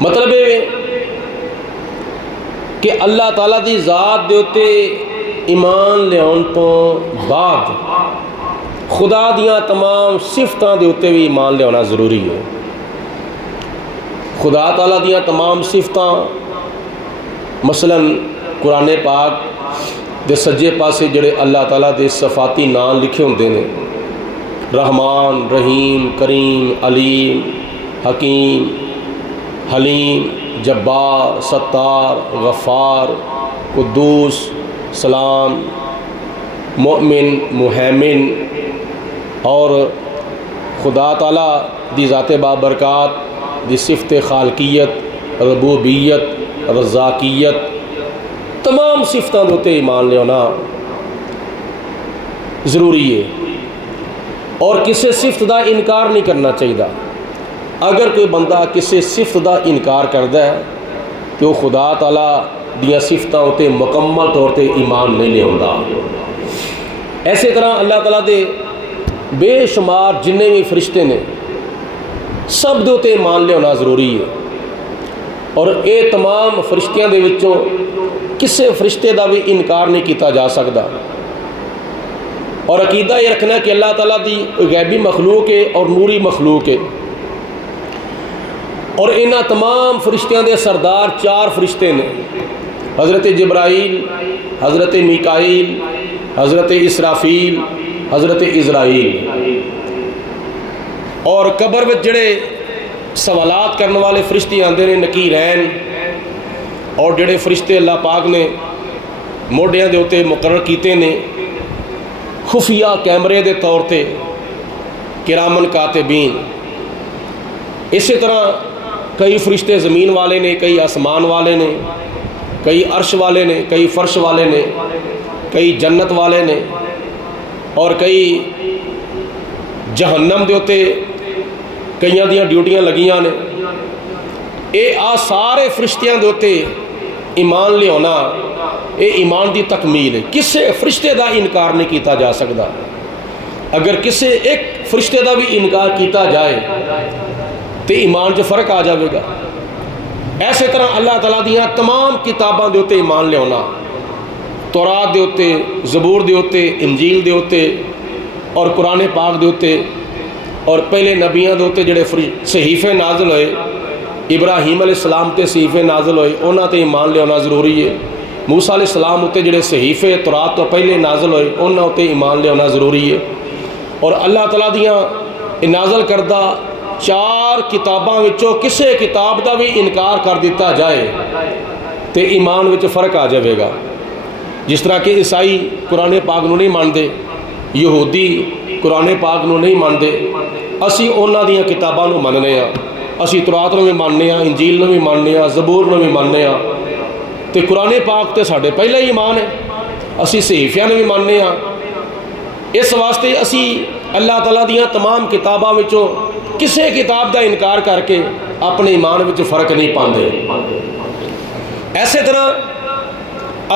مطلب ہے کہ اللہ تعالیٰ دی ذات دے اتے ایمان لیاؤن تو بعد خدا دیاں تمام صفتاں دے اتے بھی ایمان لیاؤنا ضروری ہے۔ خدا تعالیٰ دیاں تمام صفتاں مثلا قرآن پاک دے سجے پاسے جڑے اللہ تعالیٰ دے صفاتی نام لکھے ہوندے نے، رحمان، رحیم، کریم، علیم، حکیم، حلیم، جبار، ستار، غفار، قدوس، سلام، مؤمن، مہیمن، اور خدا تعالیٰ دی ذات بابرکات دی صفت خالقیت، ربوبیت، رزاقیت، تمام صفتاں دوتے ایمان لیانا ضروری ہے، اور کسی صفت دا انکار نہیں کرنا چاہیے۔ اگر کوئی بندہ کسی صفت دا انکار کرتا ہے تو خدا تعالیٰ دیاں صفتاں ہوتے مکمل طور تے ایمان نہیں لے ہوندا۔ ایسے طرح اللہ تعالیٰ دے بے شمار جننے بھی فرشتے نے سب دے تے ایمان لے ہونا ضروری ہے، اور اے تمام فرشتیاں دے وچوں کسے فرشتے دا بھی انکار نہیں کیتا جا سکتا، اور عقیدہ یہ رکھنا کہ اللہ تعالیٰ دی غیبی مخلوق ہے اور نوری مخلوق ہے، اور انہاں تمام فرشتیاں دے سردار 4 فرشتے نے، حضرت جبرائیل، حضرت میکائیل، حضرت اسرافیل، حضرت عزرائیل، اور قبر وچ جڑے سوالات کرنے والے فرشتے آندے نے نکیرین، اور جڑے فرشتے اللہ پاک نے موڈیاں دے اوتے مقرر کیتے نے خفیہ کیمرے دے طور تے، کرامن کاتبین۔ اسی طرح کئی فرشتے زمین والے نے، کئی آسمان والے نے، کئی عرش والے نے، کئی فرش والے نے، کئی جنت والے نے، اور کئی جہنم دے اوتے کئیاں دیاں ڈیوٹیاں لگیاں نے۔ اے سارے فرشتیاں دے اوتے ایمان لے ہونا اے ایمان دی تکمیل ہے، کسے فرشتے دا انکار نہیں کیتا جا سکتا۔ اگر کسے ایک فرشتے دا بھی انکار کیتا جائے تو ایمان جو فرق آ جائے گا۔ ایسے طرح اللہ تعالیٰ دیاں تمام کتاباں دے اوتے ایمان لے ہونا، تورات دے اوتے، زبور دے اوتے، انجیل دے اوتے، اور قرآن پاک دے اوتے، اور پہلے نبیاں دے اوتے جڑے صحیفے نازل ہوئے، ابراہیم علیہ السلام تے صحیفے نازل ہوئے انہاں تے ایمان لے ہونا ضروری ہے۔ موسیٰ علیہ السلام تے جڑے صحیفے تورات تو پہلے نازل ہوئے انہاں تے ایمان لے ہونا ضروری ہے، اور اللہ تعالیٰ دیاں نازل کردہ 4 کتاباں وچوں کسے کتاب دا بھی انکار کر دیتا جائے تے ایمان وچ فرق آ جائے گا۔ جس طرح کہ عیسائی قرآن پاک نو نہیں مانتے، یہودی قرآن پاک نو نہیں مانتے، اسی انہاں دیاں کتاباں نو مننے ہاں، اسی تورات نو بھی ماننے ہاں، انجیل نو بھی ماننے ہاں، زبور نو بھی ماننے ہاں، تے قرآن پاک تے ساڈے پہلے ہی ایمان ہے، اسی صحیفیاں نو بھی ماننے ہاں۔ اس واسطے اسی اللہ تعالیٰ دیاں تمام کتاباں وچوں کسے کتاب دا انکار کر کے اپنے ایمان وچ فرق نہیں پاندے۔ ایسے طرح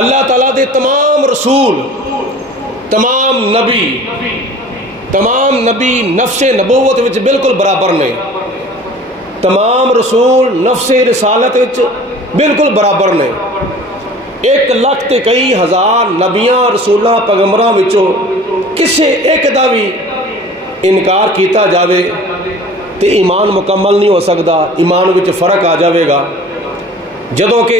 اللہ تعالیٰ دے تمام رسول، تمام نبی نفس نبوت وچ بالکل برابر نے، تمام رسول نفس رسالت وچ بالکل برابر نے۔ 1 لاکھ تے کئی ہزار نبیاں رسولاں پیغمبراں وچوں کسے ایک دا بھی انکار کیتا جاوے تے ایمان مکمل نہیں ہو سکتا، ایمان وچ فرق آ جاوے گا۔ جدوں کہ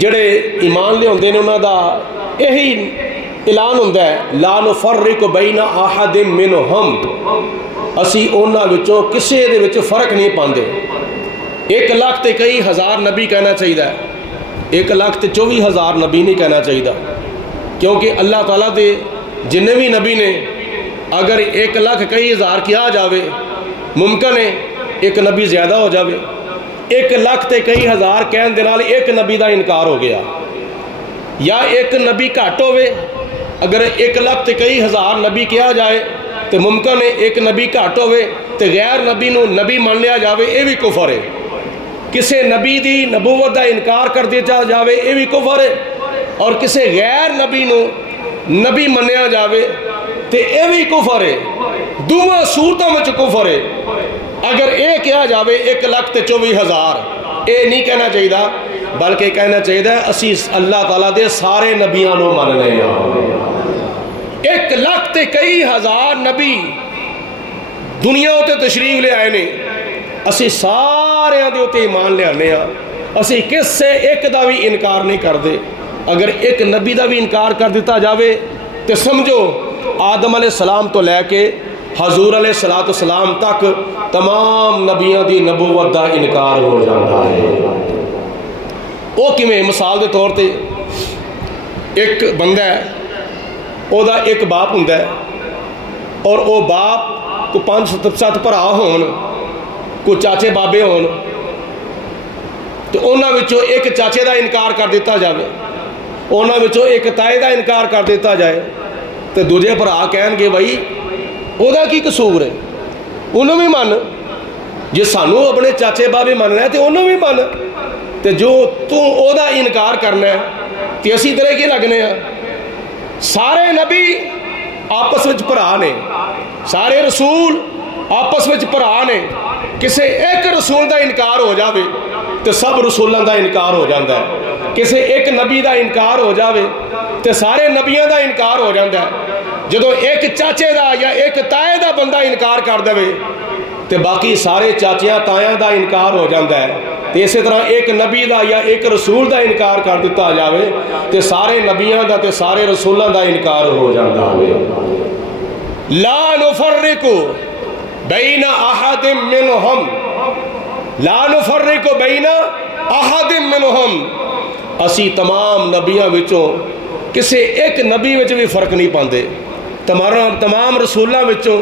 جڑے ایمان لے ہوندے نے انہاں دا یہی اعلان ہوندا ہے لا نفرق بین احد منہم، اسی انہاں وچوں کسے دے وچ فرق نہیں پاندے۔ 1 لاکھ تے کئی ہزار نبی کہنا چاہیے، 1 لاکھ تے 24,000 نبی نہیں کہنا چاہیے، کیونکہ اللہ تعالیٰ دے جننے بھی نبی نے اگر 1 لاکھ کئی ہزار کیا جاوے ممکن ہے ایک نبی زیادہ ہو جاوے، 1 لاکھ تے کئی ہزار کہن دے نال ایک نبی دا انکار ہو گیا، یا ایک نبی گھٹ ہوئے، اگر 1 لاکھ تے کئی ہزار نبی کیا جائے تو ممکن ہے ایک نبی گھٹ ہوئے تو غیر نبی نو نبی مان لیا جاوے، یہ بھی کفر ہے۔ کسے نبی دی نبوت دا انکار کر دیا جاوے یہ بھی کفر ہے، اور کسے غیر نبی نو نبی منیا جاوے تو یہ بھی کفر ہے۔ دونوں صورتوں میں کفر ہے۔ اگر یہ کیا جاوے 1 لاکھ تے 24,000 یہ نہیں کہنا چاہیے بلکہ کہنا چاہیے اسی اللہ تعالیٰ دے سارے نبیاں نو مننے ہیں 1 لاکھ تے کئی ہزار نبی دنیا تے تشریف لے آئے نے اسی سارے دے تے ایمان لے آنے ہیں اسی کس سے ایک دا بھی انکار نہیں کر دے اگر ایک نبی دا بھی انکار کر دیتا جاوے تو سمجھو آدم علیہ السلام تو لے کے حضور علیہ السلام تک تمام نبیوں دی نبوت دا انکار ہو جاتا ہے وہ کیویں مثال دے طور تے ایک بندہ ہے او دا ایک باپ ہوندا ہے اور او باپ کو 5-7 بھرا ہون کو چاچے بابے ہون تو انہاں وچوں ایک چاچے دا انکار کر دیتا جائے انہاں وچوں ایک تائے دا انکار کر دیتا جائے تو دوجے بھرا کہن گے بھائی او دا کی قصور ہے انہوں بھی من جے سانو اپنے چاچے بابے مننا ہے تو انہوں بھی من تو جو تو او دا انکار کرنا ہے تو اسی طرح کی لگنے ہیں سارے نبی آپس وچ بھرا نے سارے رسول آپس وچ بھرا نے کسے ایک رسول دا انکار ہو جاوے تو سب رسولوں دا انکار ہو جاتا ہے کسے ایک نبی دا انکار ہو جاوے تو سارے نبیوں دا انکار ہو جاتا ہے جدو ایک چاچے دا یا ایک تائے دا بندہ انکار کر دے تو باقی سارے چاچیاں تائیاں دا انکار ہو جاتا ہے تو اسی طرح ایک نبی دا یا ایک رسول دا انکار کر دیتا جاوے تو سارے نبیوں دا تو سارے رسولوں دا انکار ہو جاتا ہے لا نفرق بین احد منہم لا نفرق بین احد منہم اسی تمام نبیوں وچوں کسے ایک نبی وچ بھی فرق نہیں پاندے تمام رسولوں وچوں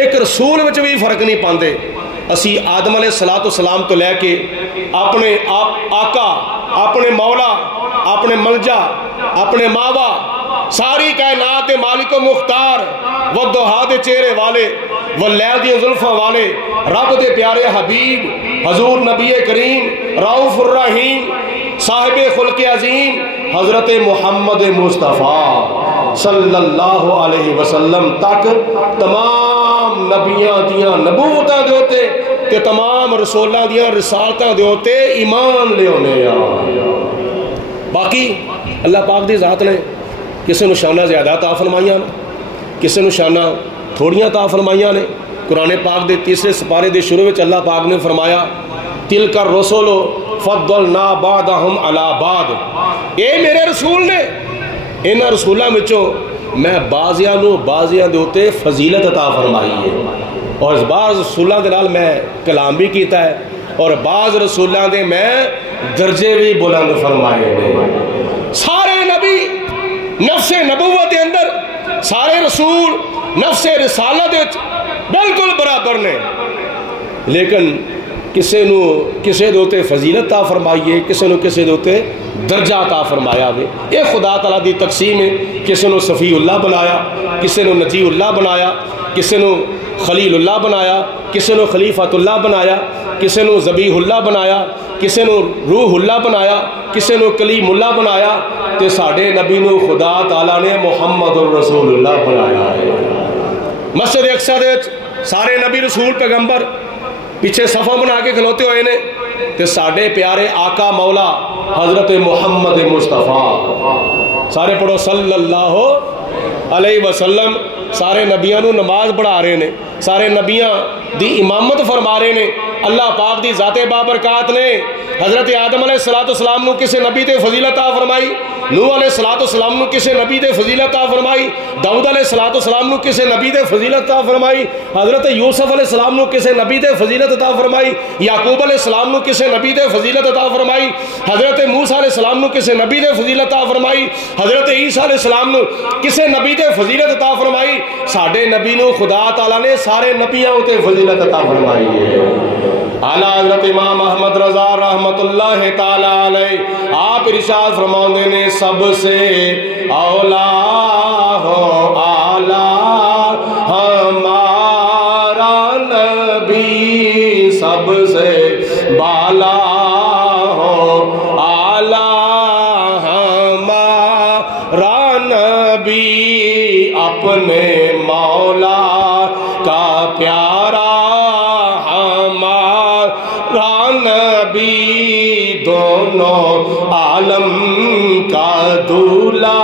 ایک رسول وچ بھی فرق نہیں پاندے اسی آدم علیہ السلام تو لے کے اپنے آقا اپنے مولا اپنے ملجا اپنے ماوا ساری کائنات دے مالک و مختار والضحیٰ دے چہرے والے واللیل دی زلفاں والے رب دے پیارے حبیب حضور نبی کریم رؤوف الرحیم صاحب خلق عظیم حضرت محمد مصطفیٰ صلی اللہ علیہ وسلم تک تمام نبیاں دیاں نبوتاں دے ہوتے تے تمام رسولاں دیاں رسالتاں دے ہوتے ایمان لے ہونے باقی اللہ پاک دی ذات نے کسی نو شانہ زیادہ عطا فرمائیاں کسی نو شانہ تھوڑیاں عطا فرمائیاں نے قرآن پاک دے 3 سپارے دے شروع وچ اللہ پاک نے فرمایا تلک الرسل فضلنا بعضهم علی بعض اے میرے رسول نے انہاں رسولاں وچوں میں بعضیاں نو بعضیاں دے اوتے فضیلت عطا فرمائی ہے اور اس بعض رسولاں دے نال میں کلام بھی کیتا ہے اور بعض رسولاں دے میں درجے بھی بلند فرمائے نے سارے نبی نفس نبوت کے اندر سارے رسول نفس رسالت بالکل برابر نے لیکن کسے دوتے فضیلت عطا فرمائیے کسے دوتے درجہ عطا فرمایا ہوئے یہ خدا تعالیٰ دی تقسیم ہے کسے نو صفی اللہ بنایا کسے نو نجی اللہ بنایا کسے نو خلیل اللہ بنایا کسے نو خلیفۃ اللہ بنایا کسے نو ذبیح اللہ بنایا کسے نو روح اللہ بنایا کسے نو کلیم اللہ بنایا تے ساڑھے نبی نو خدا تعالیٰ نے محمد الرسول اللہ بنایا ہے مسجد اقصی دے سارے نبی رسول پیغمبر پیچھے صفحہ بنا کے کھلوتے ہوئے نے تے ساڑھے پیارے آقا مولا حضرت محمد مصطفیٰ سارے پڑھو صلی اللہ علیہ وسلم سارے نبیاں نو نماز پڑھا رہے نے سارے نبیاں دی امامت فرما رہے نے اللہ پاک دی ذات بابرکات نے حضرت آدم علیہ السلام نو کسے نبی تے فضیلت عطا فرمائی نوح علیہ السلام نو کسے نبی تے فضیلت عطا فرمائی داؤد علیہ السلام نو کسے نبی تے فضیلت عطا فرمائی حضرت یوسف علیہ السلام نو کسے نبی تے فضیلت عطا فرمائی یعقوب علیہ السلام نو کسے نبی تے فضیلت عطا فرمائی حضرت موسیٰ علیہ السلام نو کسے نبی تے فضیلت عطا فرمائی حضرت عیسیٰ علیہ السلام نو کسے نبی تے فضیلت عطا فرمائی ساڑھے نبی نو خدا تعالیٰ نے سارے نبیوں تے فضیلت عطا فرمائی ہے اعلیٰ حضرت امام احمد رضا رحمت اللہ تعالیٰ علیہ آپ ارشاد فرماؤندے نے سب سے اولا ہو اعلیٰ ہمارا نبی سب سے بالا ہو اعلیٰ ہمارا نبی اپنے مولا کا پیارا ہمارا نبی دونوں عالم کا دولہ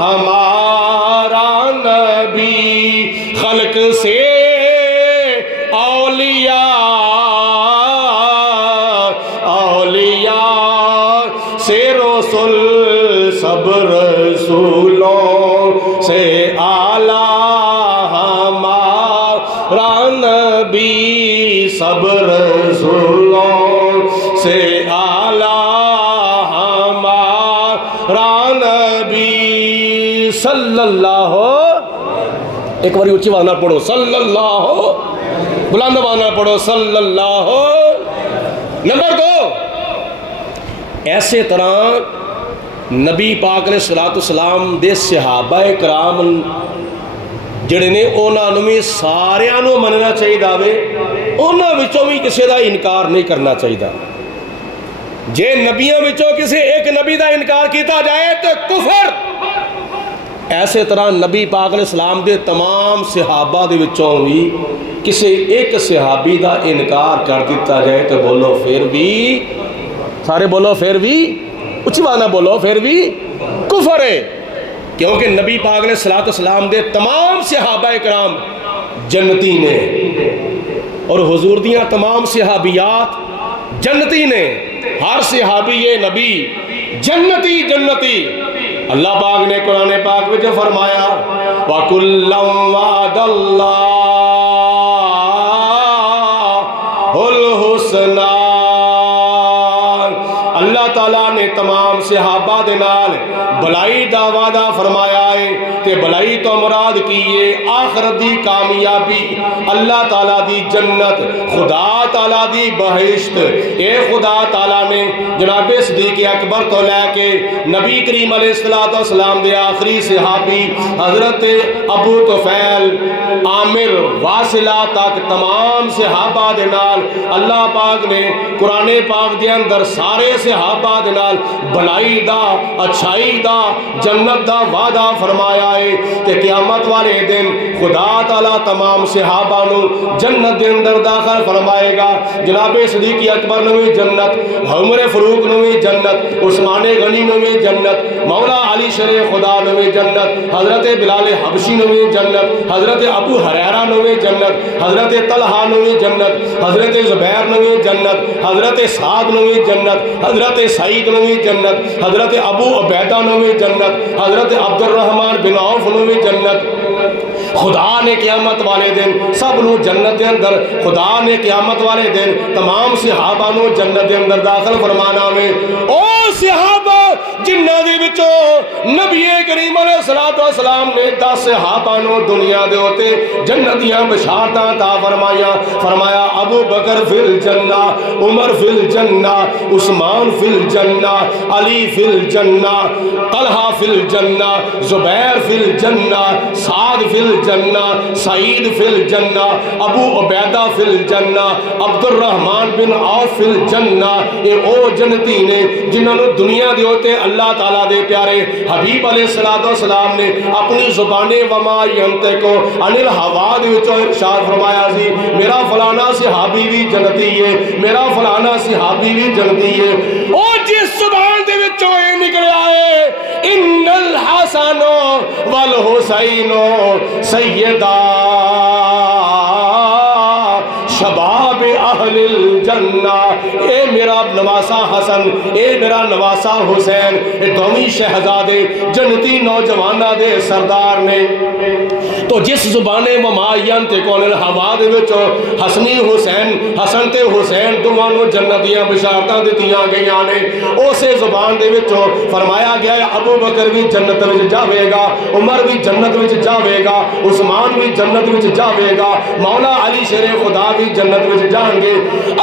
ہمارا نبی خلق سے اولیاء سے رسول سب رسولوں سے اعلیٰ ہمارا نبی سب رسولوں سے اعلیٰ ہمارا نبی صلی اللہ. ایک باری اونچی آواز نال پڑھو صلی اللہ، بلند آواز نال پڑھو صلی اللہ. نمبر 2، ایسے طرح نبی پاک علیہ السلام دے صحابہ کرام جڑے نے انہاں نوں بھی ساریاں نوں مننا چاہیے وے، انہاں وچوں بھی کسی دا انکار نہیں کرنا چاہیے. جے نبیاں وچوں کسی ایک نبی دا انکار کیتا جائے تو کفر. ایسے طرح نبی پاک علیہ السلام دے تمام صحابہ دے وچوں بھی کسی ایک صحابی دا انکار کر دیتا جائے تو بولو پھر بھی، سارے بولو پھر بھی، اچھی بات نہ بولو پھر بھی کفر ہے. کیونکہ نبی پاک علیہ السلام دے تمام صحابہ کرام جنتی نے اور حضور دیاں تمام صحابیات جنتی نے. ہر صحابی نبی جنتی جنتی. اللہ پاک نے قرآن پاک میں فرمایا وَكُلًّا وَعَدَ اللَّهُ الْحُسْنَى. اللہ تعالیٰ نے تمام صحابہ دے نال بھلائی دا وعدہ فرمایا ہے تے بھلائی تو مراد کیے آخرت دی کامیابی، اللہ تعالیٰ دی جنت، خدا تعالیٰ دی بہشت. اے خدا تعالیٰ نے جناب صدیق اکبر تو لے کے نبی کریم علیہ السلام دے آخری صحابی حضرت ابو طفیل عامر واصلہ تک تمام صحابہ دے نال اللہ پاک نے قرآن پاک دے اندر سارے صحابہ دے نال بھلائی دا، اچھائی دا، جنت دا وعدہ فرمایا ہے کہ قیامت والے دن خدا تعالیٰ تمام صحابہ نو جنت دے اندر داخل فرمائے گا. جناب صدیق اکبر نو بھی جنت، عمر فاروق نو بھی جنت، عثمان غنی نو بھی جنت، مولا علی شرع خدا نو بھی جنت، حضرت بلال حبشی نو بھی جنت، حضرت ابو ہریرہ نو بھی جنت، حضرت طلحہ نو بھی جنت، حضرت زبیر نو بھی جنت، حضرت سعد نو بھی جنت، حضرت سعید نو بھی جنت، حضرت ابو عبیدہ نو بھی جنت، حضرت عبد الرحمن بن عوف نو بھی جنت. خدا نے قیامت والے دن سب نو جنت دے اندر، خدا نے قیامت والے دن تمام صحابہ نو جنت دے اندر داخل فرمانا میں. او صحابہ جنہ دے وچوں نبی کریم علیہ السلام نے 10 صحابہ نو دنیا دے ہوتے جنتیاں بشارتاں عطا فرمایا ابو بکر فی الجنہ، عمر فی الجنہ، عثمان فی الجنہ، علی فی الجنہ، طلحہ فی الجنہ، زبیر فی الجنہ، سعد فی الجنہ، سعید فی الجنہ، ابو عبیدہ فی الجنہ، عبد الرحمن بن عوف فی الجنہ. اے او جنتی نے جنہوں نے دنیا دے ہوتے اللہ تعالیٰ دے پیارے حبیب علیہ السلام نے اپنی زبان وما ینطقو عن الہوا دے وچوں ارشاد فرمایا سی میرا فلانا صحابی بھی جنتی ہے، میرا فلانا صحابی بھی جنتی ہے. او جس زبان دے وچوں اے نکلیا ہے ان الحسن والحسین سیدہ شباب اہل الجنہ. اے میرا نواسا حسن، اے میرا نواسا حسین، اے دومی شہزادے جنتی نوجوانہ دے سردار نے. تو جس زبانے ممائین تے کون الہوا دے وچوں حسنی حسین، حسن تے حسین دوانوں جنتیاں بشارتاں دتیاں گئیاں نے، اسے زبان دے وچوں فرمایا گیا ہے ابو بکر بھی جنت وچ جاوے گا، عمر بھی جنت وچ جاوے گا، عثمان بھی جنت وچ جاوے گا، مولا علی شیر خدا بھی جنت وچ جان گے.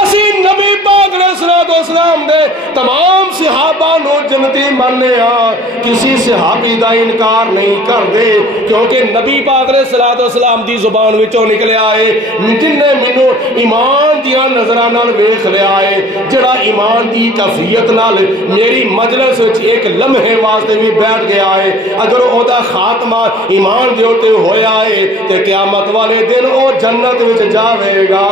اسی نبی پاک علیہ السلام دے تمام صحابہ نو جنتی ماننے ہاں، کسی صحابی دا انکار نہیں کر دے، کیونکہ نبی پاک علیہ السلام دی زبان وچوں نکلے آئے جن نے منو ایمان دیا نظرہ نال ویکھ لے آئے، جڑا ایمان دی کفیت نال میری مجلس وچ ایک لمحے واسطے بھی بیٹھ گیا ہے، اگر او دا خاتمہ ایمان دے ہوتے ہویا ہے تے قیامت والے دن او جنت وچ جاوے گا.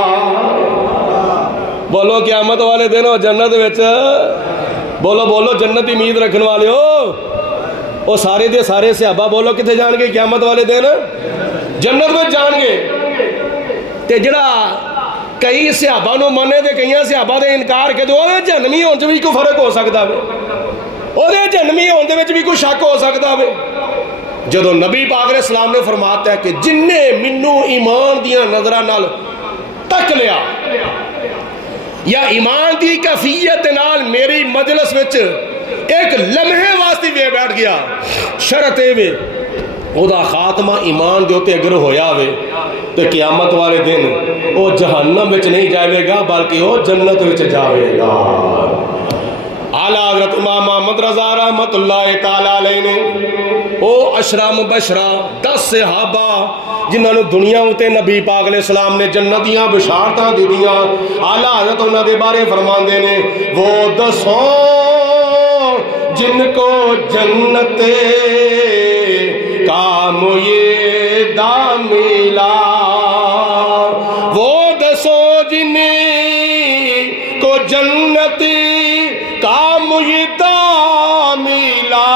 بولو قیامت والے دن جنت وچ بولو بولو جنت کی امید رکھنے والے ہو وہ سارے دے سارے صحابہ بولو کتنے جان گے قیامت والے دن جنت میں جان گے تے جڑا کئی صحابہ نو منے دے کئی صحابہ دے انکار کے دے وہ جہنمی ہون بھی کوئی فرق ہو سکتا ہے وہ جہنمی ہون دے بھی کوئی شک ہو سکتا ہے جدو نبی پاک علیہ السلام نے فرماتا ہے کہ جن نے منو ایمان دیا نظرہ نال تک لیا یا ایمان دی کیفیت نال میری مجلس وچ ایک لمحے واسطے وے بیٹھ گیا شرط اے وے او دا خاتمہ ایمان دے ہوتے اگر ہویا وے تو قیامت والے دن او جہنم وچ نہیں جائے گا بلکہ او جنت وچ جاوے گا اعلیٰ حضرت امام محمد رضا رحمت اللہ تعالیٰ علیہ نے او عشرہ مبشرہ 10 صحابہ جنہوں نے دنیا ہوتے نبی پاک علیہ السلام نے جنتیاں بشارتاں دی دیا اعلیٰ حضرت انہوں نے بارے فرمان دینے وہ 10 جن کو جنت کا معیدہ ملا وہ 10 جن کو جنت کا معیدہ ملا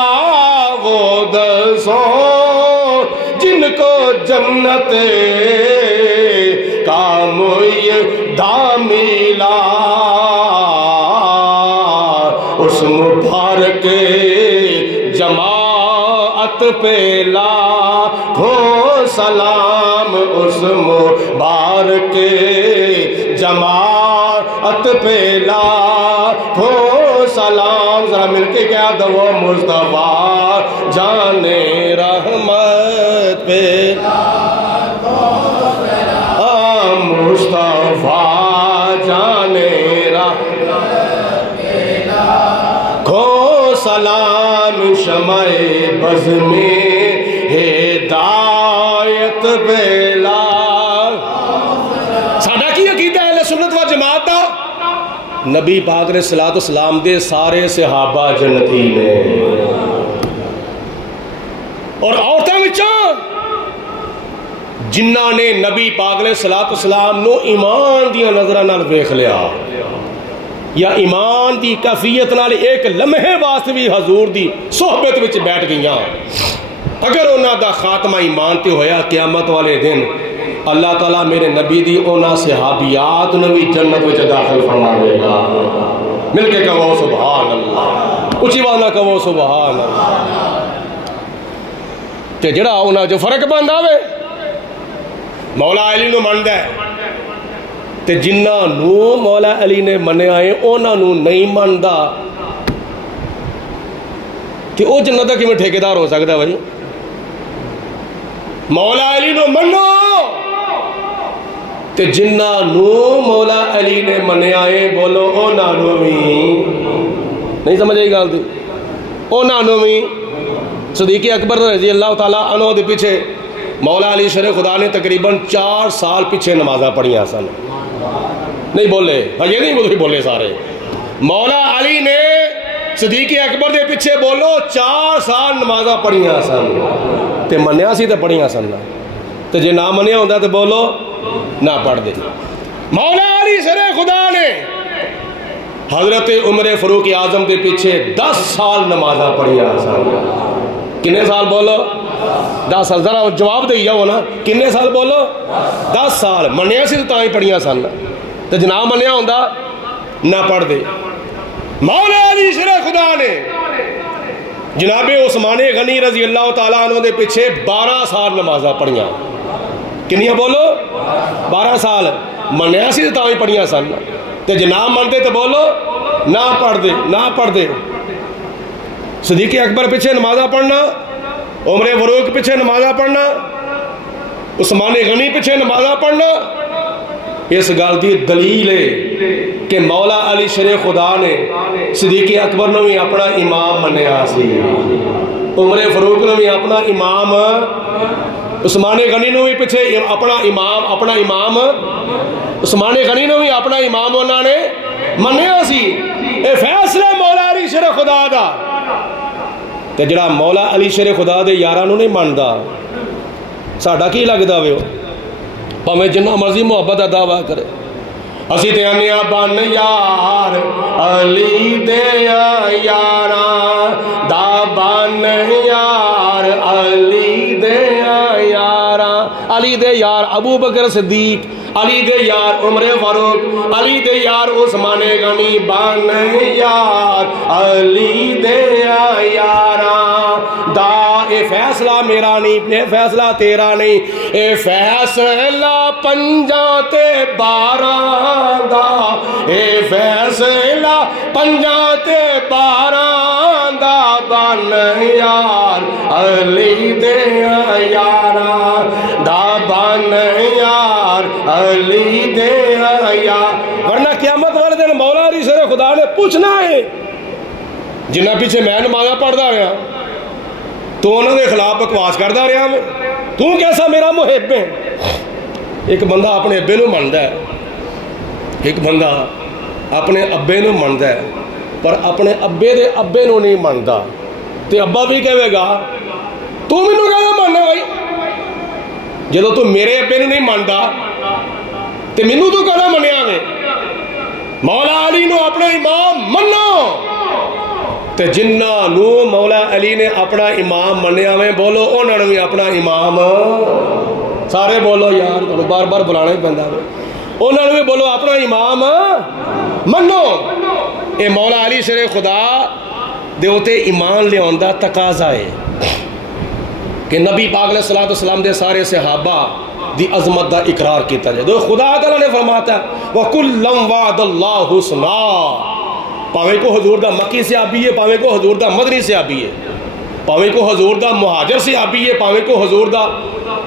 وہ 10 جن کو جنت کا معیدہ ملا اس مبارک جماعت پہ لاکھوں سلام اس مبارک جماعت پہ لاکھوں سلام ذرا مل کے کیا دو مصطفیٰ جان رحمت پہ مصطفیٰ جان رحمت پہ لاکھوں سلام شمع بز میں ہدایت پہ ساڈا کی عقیدہ اہل سنت و جماعت دا نبی پاک علیہ السلام دے سارے صحابہ جنتی نے اور عورتوں وچوں جنہاں نے نبی پاک علیہ السلام نو ایمان دیا نظرہ نال ویکھ لیا یا ایمان دی کیفیت نال ایک لمحے واسطے بھی حضور دی صحبت وچ بیٹھ گئیاں اگر انہاں دا خاتمہ ایمان تے ہویا قیامت والے دن اللہ تعالیٰ میرے نبی دی اونا صحابیات نے بھی جنت وچ داخل فرمائے گا مل کے کہو سبحان اللہ اچھی والا کہو سبحان اللہ تے جڑا اونا جو فرق بند آوے مولا علی نو مندہ ہے تے جنہ نو مولا علی نے منے آئے اونا نو نہیں مندہ تے او جنت دا کیوں ٹھیکیدار ہو سکتا ہے بھائی مولا علی نو منو تے جنہ نو مولا علی نے منے آئے بولو او نانو بھی نہیں سمجھ آئی گال دی او نانو بھی صدیق اکبر رضی اللہ تعالیٰ عنہ دے پیچھے مولا علی شرع خدا نے تقریباً 4 سال پیچھے نمازہ پڑھی آسان نہیں بولے یہ نہیں بولے سارے مولا علی نے صدیق اکبر دے پیچھے بولو 4 سال نمازہ پڑھی آسان تے منیا سی تے پڑھی آسان تے جے نہ منیا ہوندہ تے بولو نہ پڑھ دے مولا علی شرع خدا نے حضرت عمر فاروق اعظم دے پیچھے 10 سال نمازہ پڑھی آسان کنے سال بولو 10 سال ذرا جواب دے جاؤ نا کنے سال بولو 10 سال منیا سی تو ہی پڑھیاں سن تو جناب منیا ہوندہ نہ پڑھ دے مولا علی شرع خدا نے جناب عثمان غنی رضی اللہ تعالیٰ عنہ دے پیچھے 12 سال نمازہ پڑھیاں کنیاں بولو 12 سال منیا سی تو ہی پڑھیاں سن تو جناب منتے تو بولو نہ پڑھ دے نہ پڑھ دے صدیق اکبر پیچھے نمازہ پڑھنا عمر فاروق پیچھے نمازہ پڑھنا عثمان غنی پیچھے نمازہ پڑھنا اس گل دی دلیل ہے کہ مولا علی شرع خدا نے صدیق اکبر نے بھی اپنا امام منیا سی عمر فاروق نے بھی اپنا امام عثمان غنی نے بھی پیچھے اپنا امام عثمان غنی نے بھی اپنا امام انہوں نے منیا سی اے فیصلہ مولا علی شرع خدا دا تے جڑا مولا علی شرع خدا دے یاراں نوں نہیں مندا ساڈا کی لگدا وے پاویں جنہ مرضی محبت دا دعویٰ کرے اسی تے آنے بن یار علی دے یاراں دا بن یار علی دے یاراں علی دے یار ابو بکر صدیق علی دے یار عمر فاروق علی دے یار عثمان غنی بن یار علی دے یاراں دا اے فیصلہ میرا نہیں اے فیصلہ تیرا نہیں اے فیصلہ پنجاں تے باراں دا اے فیصلہ پنجاں تے باراں دا بن یار علی دے یاراں دا بن یار علی دے یار ورنہ قیامت والے دن مولا علی شیر خدا نے پوچھنا ہے جنہ پیچھے میں نمازاں پڑھدا رہا تو انہوں نے خلاف بکواس کردا رہا میں تو کیسا میرا محب ہے ایک بندہ اپنے ابے نو مندا ہے ایک بندہ اپنے ابے نو مندا ہے پر اپنے ابے دے ابے نو نہیں مندا تے ابا بھی کہے گا تو مینوں کہدا مننا بھائی جدو تو میرے ابے نو نہیں مندا تے مینوں تو کہدا منیا میں مولا علی نو اپنا امام منو تے جنہ نو مولا علی نے اپنا امام منیا میں بولو انہوں نے بھی اپنا امام سارے بولو یار بار بار بلانا ہی پہندا ہے انہوں نے بھی بولو اپنا امام منو اے مولا علی شیر خدا دے ہوتے ایمان لے آندا تقاضا ہے کہ نبی پاک علیہ الصلوۃ والسلام دے سارے صحابہ دی عظمت دا اقرار کیتا جائے دو خدا تعالیٰ نے فرماتا ہے وَكُلًّا وَعَدَ اللَّهُ حُسْنًا پاویں کو حضور دا مکی سے آبی ہے پاویں کو حضور دا مدنی سے آبی ہے پاویں کو حضور دا مہاجر سے آبی ہے پاویں کو حضور دا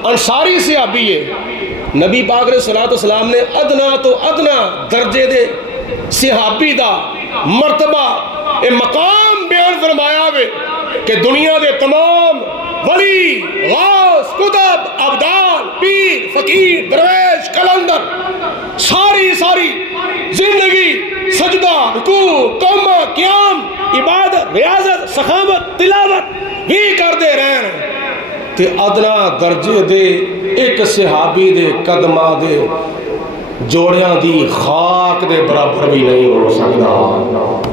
انصاری سے آبی ہے نبی پاک علیہ الصلوۃ والسلام نے ادنا تو ادنا درجے دے صحابی دا مرتبہ اے مقام بیان فرمایا ہوئے کہ دنیا دے تمام ولی غوث قطب ابدال پیر فقیر درویش کلندر ساری زندگی سجدہ رکوع قومہ قیام عبادت ریاضت سخاوت تلاوت ہی کرتے رہے تے ادنا درجے دے ایک صحابی دے قدمہ دے جوڑیاں دی خاک دے برابر بھی نہیں ہو سکتا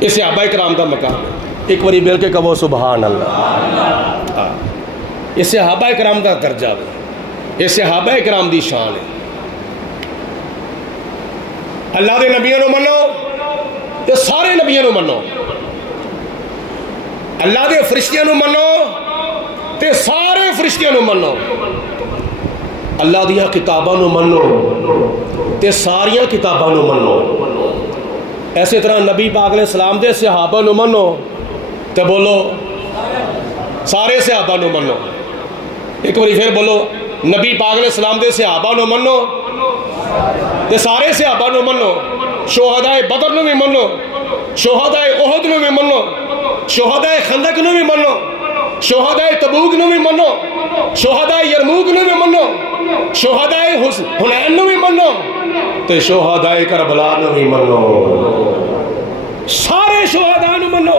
یہ صحابہ کرام دا مقام ہے ایک باری بیل کے کہو سبحان اللہ یہ صحابہ کرام دا درجہ ہے یہ صحابہ کرام دی شان ہے اللہ دے نبیوں نو منو تے سارے نبیوں نو منو اللہ دے فرشتیاں نو منو تے سارے فرشتیاں نو منو اللہ دیا کتاباں نو منو تے ساریاں کتاباں نو منو ایسے طرح نبی پاک علیہ السلام دے صحابہ نو منو تے بولو سارے صحابہ نو منو ایک باری پھر بولو نبی پاک علیہ السلام دے صحابہ نو منو تے سارے صحابہ نو منو شہداء بدر نو بھی منو شہداء احد نو بھی منو شہداء خندق نو بھی منو شہداء تبوک نو بھی منو شہداء یرموک نو بھی منو شہداء حنین نو بھی منو تے شہداء کربلا نو بھی منو سارے شہداء نو منو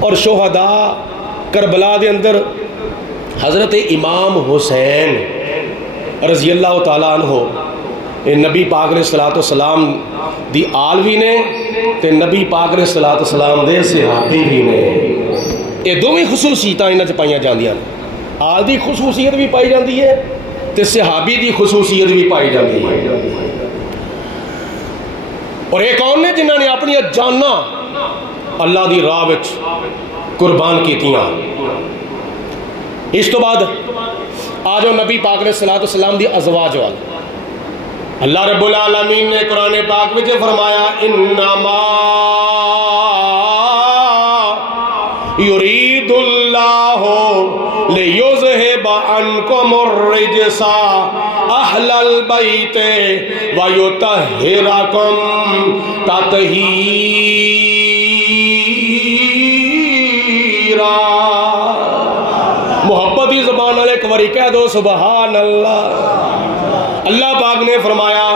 اور شہداء کربلا دے اندر حضرت امام حسین رضی اللہ تعالیٰ عنہ نبی پاک علیہ الصلوۃ والسلام دی آل بھی نے تے نبی پاک علیہ الصلوۃ والسلام دے صحابی بھی نے یہ دونوں خصوصیتاں انہاں چ پائیاں جاندیاں آل دی خصوصیت بھی پائی جاندی ہے تے صحابی دی خصوصیت بھی پائی جاندی ہے اور ایک کون نے جنہاں نے اپنی جاناں اللہ دی راہ وچ قربان کیتیاں اس تو بعد آجو نبی پاک علیہ الصلوۃ والسلام دی ازواج وال اللہ رب العالمین نے قرآن پاک وچ فرمایا انما یرید اللہ لیذہب عنکم الرجس اہل البیت ویطہرکم تطہیرا محبتی زبان والے ایک باری کہہ دو سبحان اللہ اللہ پاک نے فرمایا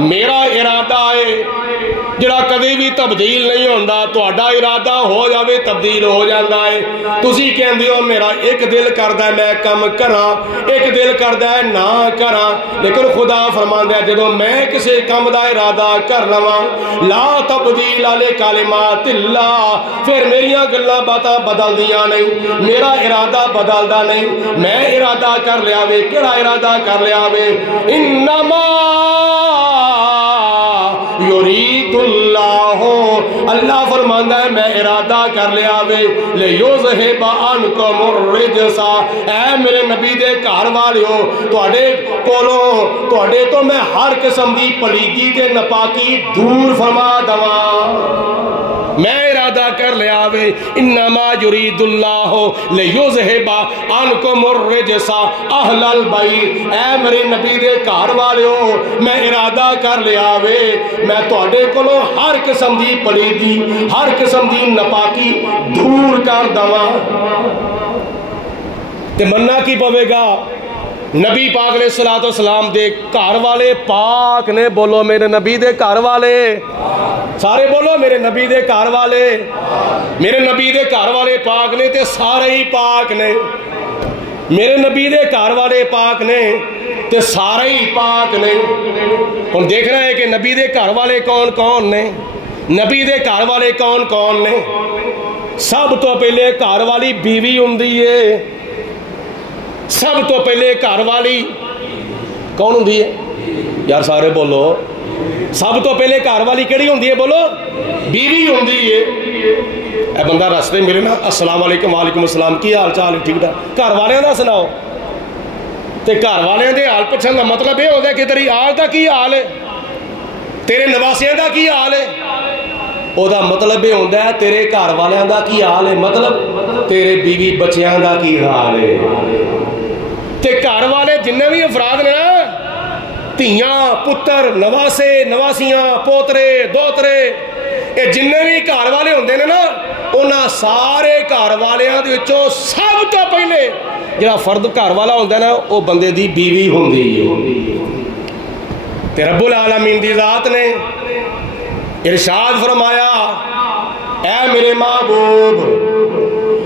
میرا ارادہ ہے جڑا کدی بھی تبدیل نہیں ہوتا، تہاڈا ارادہ ہو جاوے تبدیل ہو جاتا ہے۔ تسی کہندے ہو میرا ایک دل کردا ہے میں کم کراں، ایک دل کردا ہے نہ کراں، لیکن خدا فرماندا ہے جدوں میں کسی کم دا ارادہ کر لواں، لا تبدیل لکلمات اللہ، پھر میریاں گلاں باتاں بدلدیاں نہیں، میرا ارادہ بدلدا نہیں۔ میں ارادہ کر لیا وے، کیڑا ارادہ کر لیا وے؟ انما یرید اللہ، اللہ فرماندا ہے میں ارادہ کر لیا وے، لیذہب عنکم الرجس، اے میرے نبی دے گھر والیو تواڈے تو میں ہر قسم دی پلیدی تے نپاکی دور فرما دواں۔ میں ارادہ کر لیا وے، انما یرید اللہ لیذہب عنکم الرجس اہل البیت، اے میرے نبی دے گھر والیو میں ارادہ کر لیا وے میں تواڈے کولوں ہر قسم دی پلیدی، ہر قسم دی نپاکی دور کر دواں۔ تے مننا کی پوے گا؟ نبی پاک علیہ السلام دے گھر والے پاک نے، بولو میرے نبی دے گھر والے، سارے بولو میرے نبی دے گھر والے، میرے نبی دے گھر والے پاک نے تے سارے ہی پاک نے، میرے نبی دے گھر والے پاک نے تے سارے ہی پاک نے۔ ہن دیکھنا ہے کہ نبی دے گھر والے کون کون نے، نبی دے گھر والے کون کون نے؟ سب تو پہلے گھر والی بیوی ہوندی ہے، سب تو پہلے گھر والی کون ہوندی ہے یار؟ سارے بولو، سب تو پہلے گھر والی کیڑی ہوندی ہے؟ بولو، بیوی ہوندی ہے۔ اے بندہ راستے میرے نا السلام علیکم وعلیکم السلام، کی حال چال ہے؟ ٹھیک ٹھاک۔ گھر والوں دا سناؤ، تے گھر والوں دے حال پوچھن دا مطلب یہ ہوتا ہے کہ تیری آل دا کی حال ہے، تیرے نواسیاں دا کی حال ہے۔ او دا مطلب یہ ہوتا ہے تیرے گھر والوں دا کی حال ہے، مطلب تیرے بیوی بچیاں دا کی حال ہے۔ تے گھر والے جننے بھی افراد نے نا، دھیاں پتر نواسے نواسیاں پوترے دوترے، یہ جننے بھی گھر والے ہوندے نے نا، انہاں سارے گھر والیاں دے وچوں سب تو پہلے جڑا فرد گھر والا ہوندا ہے نا، وہ بندے دی بیوی ہوندی ہے۔ تے رب العالمین دی ذات نے ارشاد فرمایا، اے میرے محبوب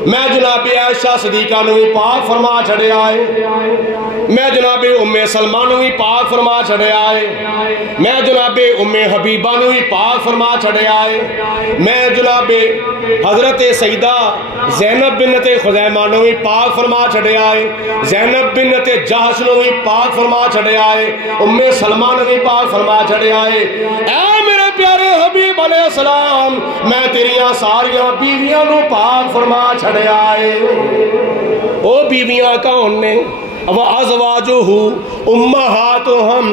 میں جناب عائشہ صدیقہ نو بھی پاک فرما چھڑیا ہے، میں جناب ام سلمہ نو بھی پاک فرما چھڑیا ہے، میں جناب ام حبیبہ نو بھی پاک فرما چھڑیا ہے، میں جناب حضرت سیدہ زینب بنت خزیمہ نو بھی پاک فرما چھڑیا ہے، زینب بنت جہش نو بھی پاک فرما چھڑیا ہے، ام سلمہ نو بھی پاک فرما چھڑیا ہے۔ اے میرے پیارے حبیب علیہ السلام، میں تیریاں ساریاں بیویاں نو پاک فرما چھڑیا ہے۔ او بیویاں کون نے؟ وَأَزْوَاجُهُ أُمَّهَاتُهُمْ،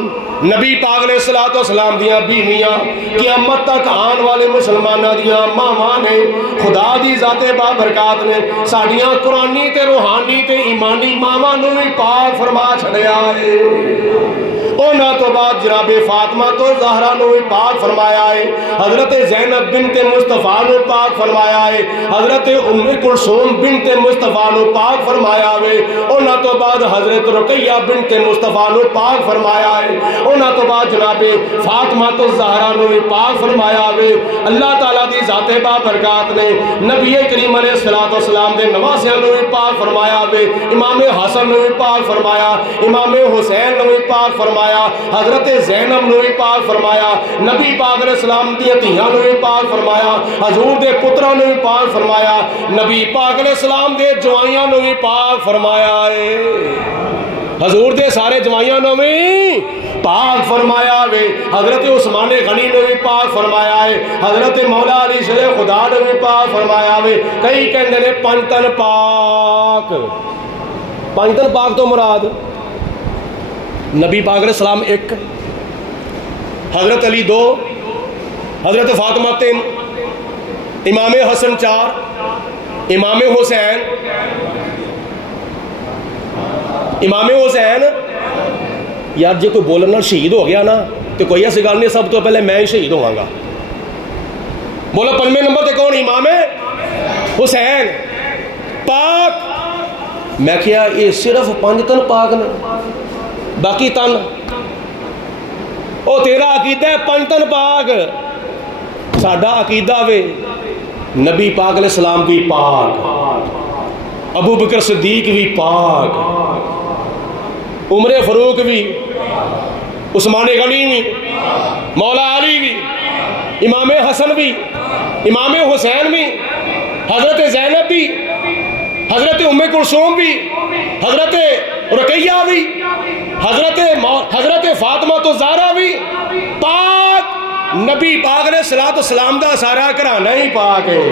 نبی پاک علیہ السلام دیاں بیویاں قیامت تک آن والے مسلمانہ دیاں ماواں نے، خدا دی ذات بابرکات نے ساڑیاں قرآنی تے روحانی تے ایمانی ماواں نو بھی پاک فرما چھڑیا ہے۔ اونا تو بعد جناب فاطمہ تو زہرہ نو بھی پاک فرمایا ہے، حضرت زینب بنت مصطفیٰ نو پاک فرمایا ہے، حضرت ام کلثوم بنت مصطفیٰ نو پاک فرمایا ہے، اونا تو بعد حضرت رقیہ بنت مصطفیٰ نو پاک فرمایا ہے، اونا تو بعد جناب فاطمہ تو زہرہ نو بھی پاک فرمایا ہے۔ اللہ تعالیٰ دی ذات بابرکات نے نبی کریم علیہ السلام دے نواسیاں نو بھی پاک فرمایا ہے، امام حسن نو بھی پاک فرمایا، امام حسین نو بھی پاک فرمایا، حضرت زینب نو بھی پاک فرمایا، نبی پاک علیہ السلام دی دھیاں نو بھی پاک فرمایا، حضور دے پتراں نو بھی پاک فرمایا، نبی پاک علیہ السلام دے جوائیاں نو بھی پاک فرمایا ہے، حضور دے سارے جوائیاں نو بھی پاک فرمایا ہے، حضرت عثمان غنی نے بھی پاک فرمایا ہے، حضرت مولا علی شیر خدا نے بھی پاک فرمایا ہے۔ کئی کہندے نے پنجتن پاک، پنجتن پاک تو مراد نبی پاک علیہ السلام ایک، حضرت علی دو، حضرت فاطمہ تین، امام حسن چار، امام حسین یار جی کوئی بولنا شہید ہو گیا نا تو کوئی ایسی گل نہیں، سب تو پہلے میں ہی شہید ہوا گا۔ بولو پنجویں نمبر تے کون؟ امام حسین پاک۔ میں کیا یہ صرف پانچ تن پاک نے، باقی تن او تیرا عقیدہ ہے پانچ تن پاک، साडा अकीदा वे नबी पाक अलैहि सलाम भी पाक, अबू बकर सिद्दीक भी पाक, उमर फरूक भी, उस्मान गनी भी, मौला अली भी, इमाम हसन भी, इमाम हुसैन भी, हजरत ज़ैनब भी, हजरत उम्मे कुलसूम भी, हजरत रुकैया भी, हजरत फातिमा तो ज़हरा भी पाक। नबी पाक ने सलात सलाम दा सारा घराना ही पाक है।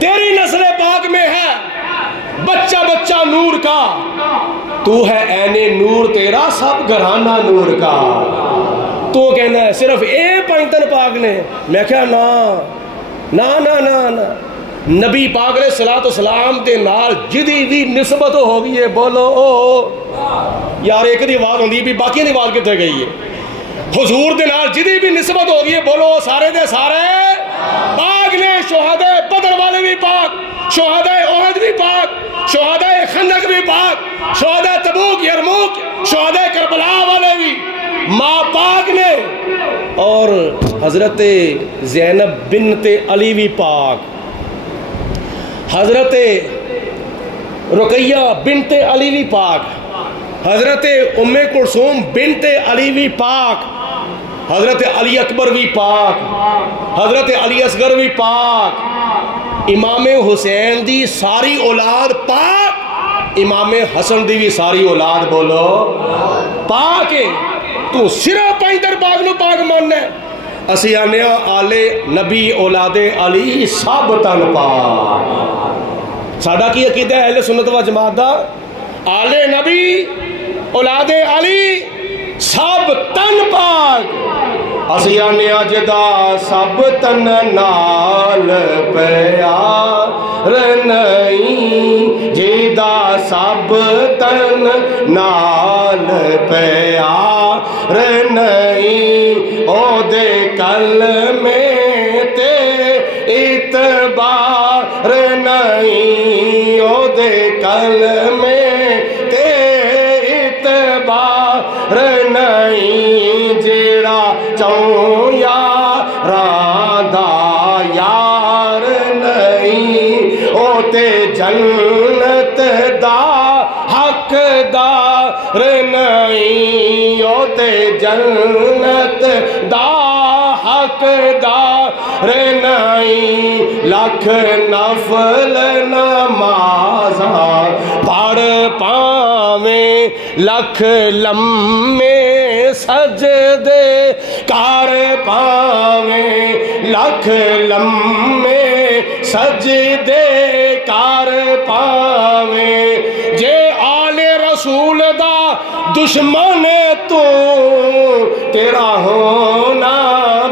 तेरी नस्ल पाक में है बच्चा बच्चा नूर का, तू है ऐने नूर तेरा सब घराना नूर का। तो कहना है सिर्फ ए पैंतन पाक ने। मैं क्या ना ना ना ना ना नबी पाक ने सलात सलाम के नाल जिदी भी निस्बत हो गई है, बोलो ओ यार एक दी आवाज होंदी भी बाकी दी आवाज कितने गई है। हुजूर दे नाल जिदी भी निस्बत हो गई है, बोलो सारे दे सारे पाक ने। शुहदा बदर वाले भी पाक, शुहदा ओहद भी पाक, शुहदा खंदक भी पाक, शुहदा तबूक यरमूक, शुहदा करबला वाले भी माँ पाक ने। और हजरत ज़ैनब बिनते अली भी पाक, हजरत रुकैया बिनते अली भी पाक, हजरत उम्मे कुलसूम बिनते अली भी पाक, हजरत अली अकबर भी पाक, हजरत अली असगर भी पाक, इमाम हुसैन दी सारी औलाद पाक, इमाम हसन दी भी सारी औलाद बोलो पाक है। तू सिर्फ पैंतर पाक नू पाक मानना है। असी आने आले नबी औलादे अली सब तन पाक। साडा की अकीदा है अहले सुन्नत व जमात दा, आले नबी औलादे अली सब तन पाक। असी आने जदा सब तन नाल प्यार नहीं, जिदा सब तन नाल प्यार नहीं, ओदे कल में ते इतबार नहीं, ओदे कल में ते इतबार नहीं, जेड़ा चौं यारां दा यार नहीं, ओ ते जन्नत दा हकदार नहीं, ओ ते जन्नत दा हकदार नहीं। लख नफल नमाज़ा पढ़ पावे, लख लम्मे सजदे कर पावे, लख लम्मे सजदे कर पावे, जे आले रसूल दा दुश्मन तू तेरा होना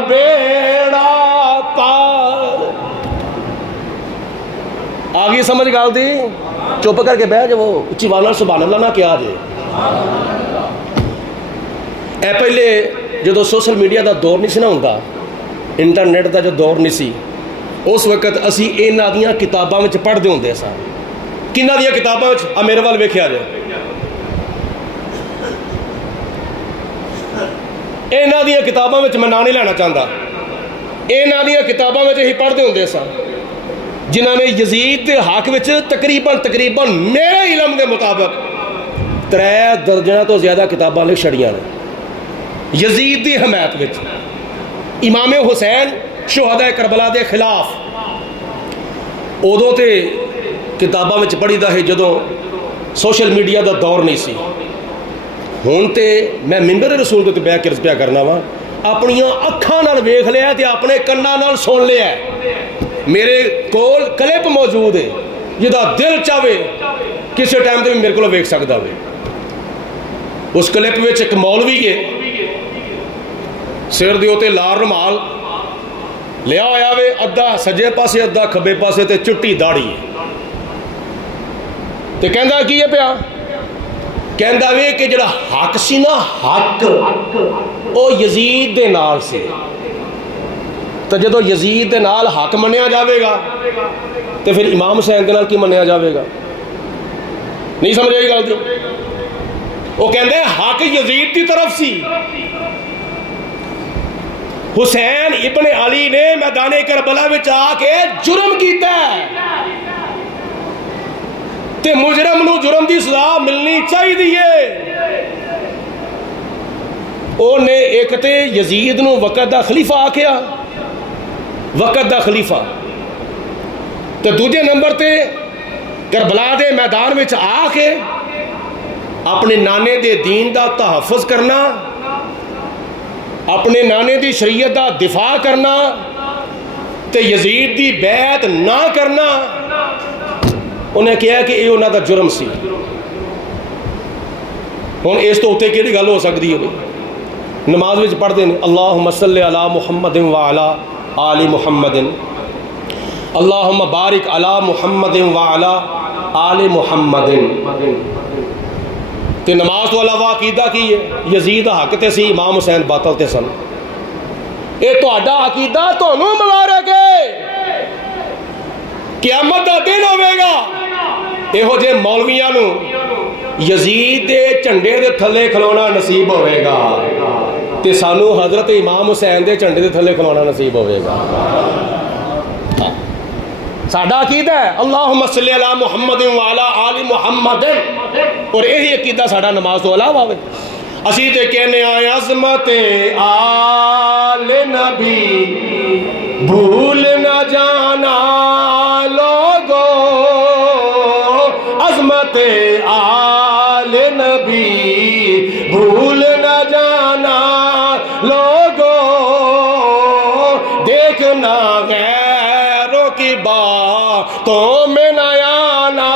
बेड़ा पार। आ गई समझ गल दी? चुप करके बह जाओ, उच्ची आवाज़ सुभान अल्लाह ना क्या जे। ए पहले जो सोशल मीडिया का दौर नहीं सी ना होंदा, इंटरनेट का जो दौर नहीं सी, उस वक्त असी इन्हां दियां किताबां विच पढ़दे हुंदे सा। किन्हां दियां किताबां विच? आ मेरे वाल वेखिया जे, इन्हां दियां किताबां विच मैं नाम नहीं लेना चाहता, इन्हां दियां किताबां विच असीं पढ़दे हुंदे सा जिन्हां ने यजीद के हक विच तकरीबन मेरे इलम के मुताबिक 3 दर्जन तो ज़्यादा किताबां लिख छड़ियां ने यजीद की हमायत विच। इमाम हुसैन शुहदा करबला के खिलाफ उदों तो किताबां विच पढ़ीदा है जदों सोशल मीडिया का दौर नहीं सी। हुण ते मैं मिंबर रसूल के बह के पिया करना वा, अपनियां अखां नाल वेख लिया ते अपने कन्नां नाल सुन लिया। मेरे कोल क्लिप मौजूद है, जिहदा दिल चाहे किसी टाइम ते भी मेरे को वेख सकदा वे। उस क्लिप विच एक मौलवी है, सिर दे उत्ते लाल रुमाल लिया होया वे, अद्धा सज्जे पासे अद्धा खब्बे पासे ते चिट्टी दाढ़ी है, ते कहंदा की है पिया, कहंदा वे कि जिहड़ा हक सी ना, हक वो यजीद दे नाल सी, तो जदों यजीद दे नाल हक मन्निया जाएगा तो फिर इमाम हुसैन दे नाल की मन्निया जाएगा? नहीं समझ आई गल? वो कहंदे हक यजीद की तरफ सी, حسین ابن علی نے میدان کربلا وچ آ کے جرم کیتا ہے تے مجرم نو جرم دی سزا ملنی چاہیے. او نے ایک تے یزید نو وقت دا خلیفہ آکھیا، وقت دا خلیفہ، تے دوجے نمبر تے کربلا دے میدان وچ آ کے اپنے نانے دے دین دا تحفظ کرنا، اپنے نانے دی شریعت دا دفاع کرنا تے یزید دی بیعت نہ کرنا. انہیں کہا کہ یہ انہاں دا جرم سی. ہن اس تو اتے کیڑی گل ہو سکتی ہے؟ نماز وچ پڑھتے ہیں اللہم صلی علی محمد وعلی آل محمد، اللہم بارک علی محمد وعلی آل محمد. تے نماز تو علاوہ عقیدہ کی ہے یزید حق تے سی، امام حسین باطل تے سن. اے تہاڈا عقیدہ تانوں مبارک ہے، قیامت دا دن ہوے گا یہو جے مولویاں نو یزید دے جھنڈے دے تھلے کھلونا نصیب ہوے گا تے سانو حضرت امام حسین دے جھنڈے دے تھلے کھلونا نصیب ہوے گا. ساڈا عقیدہ ہے اللہم صلی علی محمد وعلی آل محمد، اور یہی عقیدہ ساڈا نماز تو علاوہ ہوئے. اسی تے کہنے آئے عظمت آل نبی بھول نہ جانا لوگو، عظمت آل نبی بھول نہ جانا لوگو، دیکھنا غیروں کی باتوں میں نہ آنا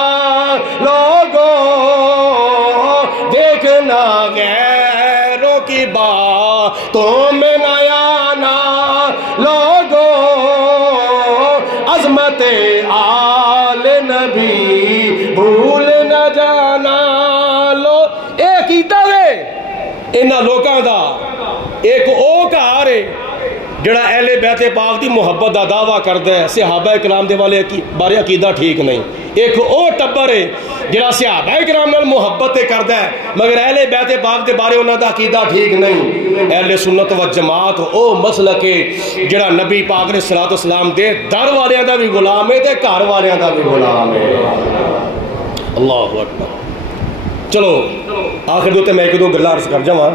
لوگو، دیکھنا غیروں کی باتوں میں نہ آنا لوگو، عظمت آل نبی بھول نہ جانا لو. اے عقیدہ وے انہاں لوکاں دا. ایک او گھر ہے جڑا اہل بیت پاک دی محبت دا دعویٰ کردا ہے، صحابہ کرام دے والے بارے عقیدہ ٹھیک نہیں. ایک او ٹبر ہے جڑا صحابہ کرام نال محبت کردا ہے مگر اہل بیت پاک دے بارے انہاں دا عقیدہ ٹھیک نہیں. اہل سنت و جماعت او مسلک ہے جڑا نبی پاک علیہ الصلوۃ والسلام دے در والیاں دا بھی غلام ہے تے گھر والیاں دا بھی غلام ہے. اللہ اکبر. چلو آخر دے میں ایک دو گلاں عرض کر جاواں.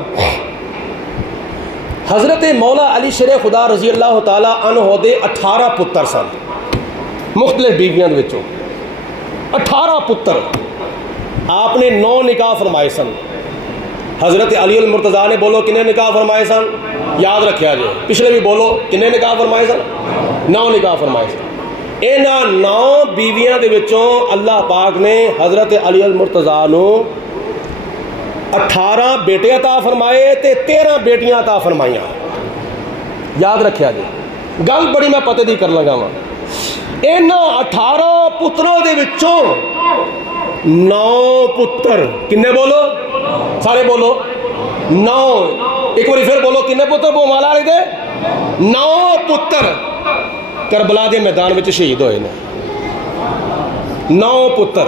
حضرت مولا علی شیر خدا رضی اللہ تعالی عنہ دے 18 پتر سن، مختلف بیویاں دے وچوں 18 پتر. آپ نے 9 نکاح فرمائے سن. حضرت علی المرتضیٰ نے بولو کنے نکاح فرمائے سن؟ یاد رکھیا جائے. پچھلے بھی بولو کنے نکاح فرمائے سن؟ 9 نکاح فرمائے سن. انہاں 9 بیویاں دے وچوں اللہ پاک نے حضرت علی المرتضیٰ نو 18 بیٹے عطا فرمائے تے 13 بیٹیاں عطا فرمائیاں. یاد رکھیا جی. گل بڑی میں پتے دی کر لگا وا. انہاں 18 پتروں دے وچوں 9 پتر کنے بولو؟ سارے بولو 9. ایک بار پھر بولو کنے پتر بو مالا علی دے؟ 9 پتر کربلا دے میدان وچ شہید ہوئے نے. 9 پتر.